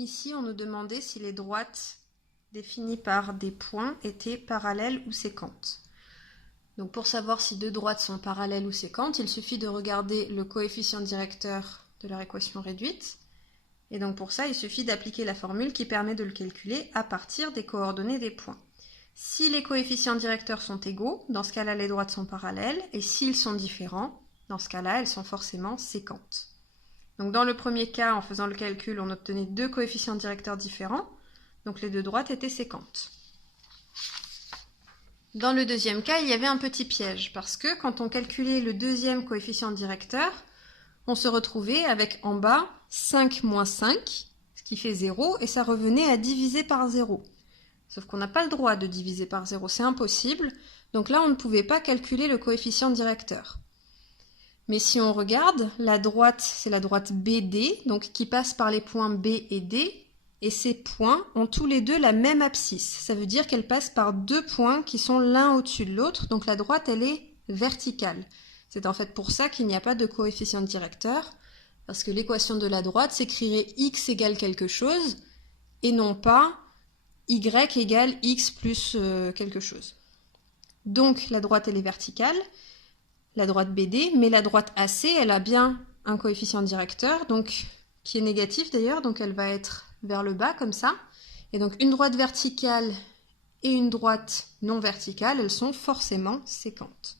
Ici, on nous demandait si les droites définies par des points étaient parallèles ou séquentes. Donc pour savoir si deux droites sont parallèles ou séquentes, il suffit de regarder le coefficient directeur de leur équation réduite. Et donc pour ça, il suffit d'appliquer la formule qui permet de le calculer à partir des coordonnées des points. Si les coefficients directeurs sont égaux, dans ce cas-là, les droites sont parallèles, et s'ils sont différents, dans ce cas-là, elles sont forcément séquentes. Donc dans le premier cas, en faisant le calcul, on obtenait deux coefficients directeurs différents, donc les deux droites étaient séquentes. Dans le deuxième cas, il y avait un petit piège, parce que quand on calculait le deuxième coefficient directeur, on se retrouvait avec en bas 5 moins 5, ce qui fait 0, et ça revenait à diviser par 0. Sauf qu'on n'a pas le droit de diviser par 0, c'est impossible, donc là on ne pouvait pas calculer le coefficient directeur. Mais si on regarde, la droite, c'est la droite BD, donc qui passe par les points B et D, et ces points ont tous les deux la même abscisse. Ça veut dire qu'elles passent par deux points qui sont l'un au-dessus de l'autre, donc la droite, elle est verticale. C'est en fait pour ça qu'il n'y a pas de coefficient directeur, parce que l'équation de la droite s'écrirait x égale quelque chose, et non pas y égale x plus quelque chose. Donc la droite, elle est verticale, la droite BD, mais la droite AC, elle a bien un coefficient directeur, donc qui est négatif d'ailleurs, donc elle va être vers le bas comme ça. Et donc une droite verticale et une droite non verticale, elles sont forcément séquentes.